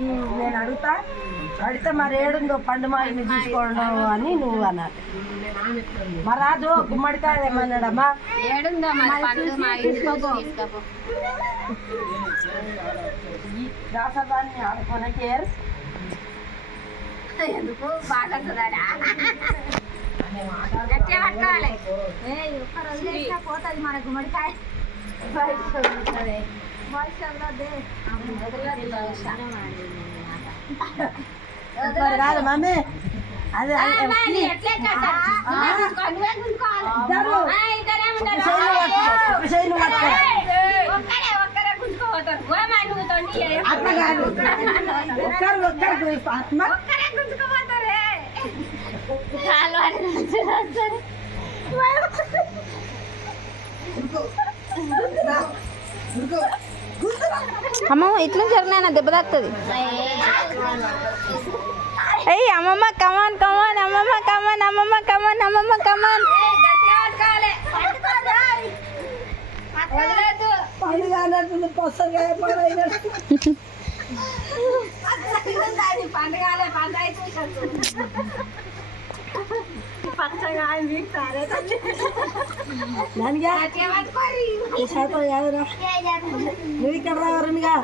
నేను అడిగితే మరి ఏడుందో పండు మాగిని తీసుకోవడం అని నువ్వు అన్నారు. మా రాజు గుమ్మడికాయ ఏమన్నాడమ్మా? దాసదాన్ని ఆడుకోనకే ఎందుకు బాగా పోతుంది మన గుమ్మడికాయ కాదు మమ్మీ అదే అట్లా కాదు ఒక్కరు ఆత్మ అమ్మ ఇట్లా జరిగినా దెబ్బ తాకుతుంది. అయ్యి అమ్మమ్మ కమాన్ కమాన్ అమ్మమ్మ కమాన్ అమ్మమ్మ కమాన్ అమ్మమ్మ కమాన్. నువ్వు ఇక్కడ రావరుగా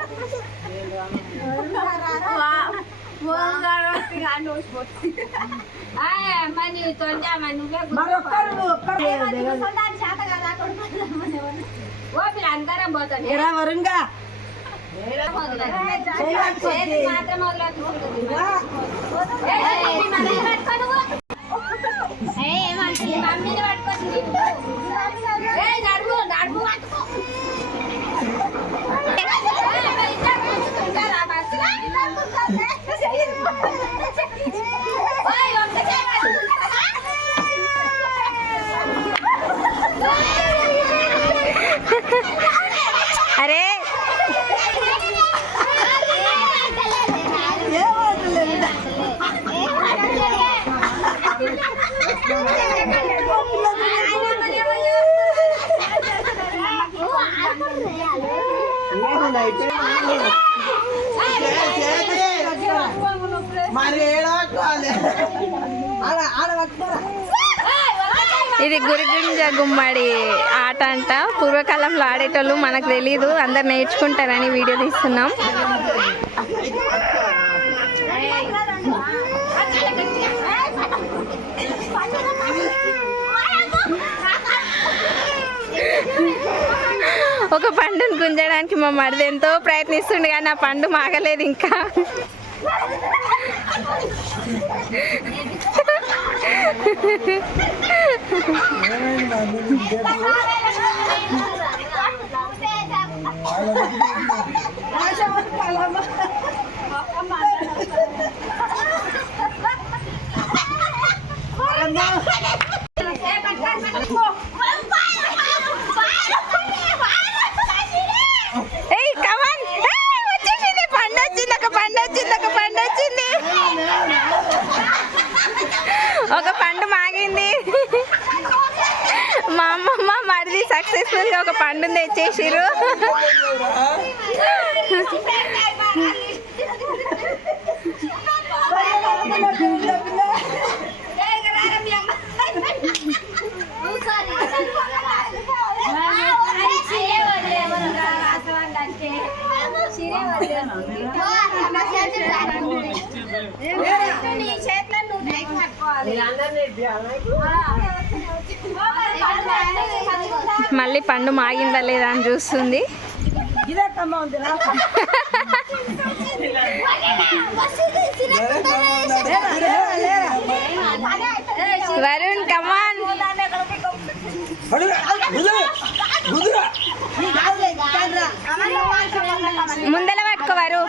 అందరం పోతాం వరుంగా అరే ఇది గురిగింజ గుమ్మడి ఆట అంట. పూర్వకాలంలో ఆడేటోళ్ళు, మనకు తెలీదు, అందరు నేర్చుకుంటారని వీడియో తీస్తున్నాం. ఒక పండును గుంజడానికి మా మరిది ఎంతో ప్రయత్నిస్తుండే కానీ ఆ పండు మాగలేదు ఇంకా. వచ్చేసింది పండు, వచ్చింది ఒక పండు, వచ్చింది ఒక పండు, వచ్చింది ఒక పండు మాగింది. మా అమ్మమ్మ మరిది సక్సెస్ఫుల్ గా ఒక పండుని తెచ్చేసిరు. మళ్ళీ పండు మాగిందా లేదా అని చూస్తుంది. వరుణ్ కమాన్, ముందల పట్టుకోవారు.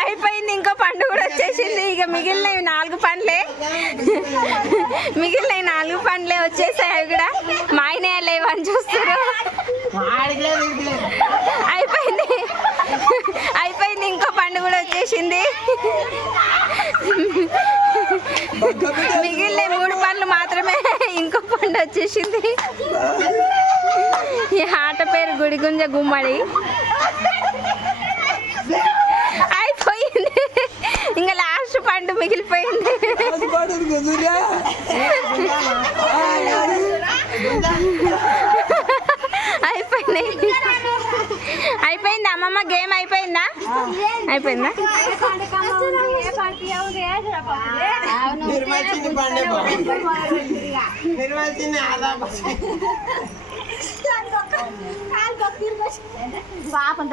అయిపోయింది, ఇంకో పండు కూడా వచ్చేసింది. ఇక మిగిలినవి 4 పండ్లే, మిగిలినవి 4 పండ్లే వచ్చేసాయి. అవి కూడా మాయనే లేవని చూస్తారు. అయిపోయింది అయిపోయింది, ఇంకో పండు కూడా వచ్చేసింది. మిగిలిన 3 పండ్లు మాత్రమే వచ్చేసింది. ఈ ఆట పేరు గుడిగుంజ గుమ్మడి. అయిపోయింది, ఇంకా లాస్ట్ పండు మిగిలిపోయింది. అయిపోయినాయి. అయిపోయిందా అమ్మమ్మ? గేమ్ అయిపోయిందా? అయిపోయిందా? పాపం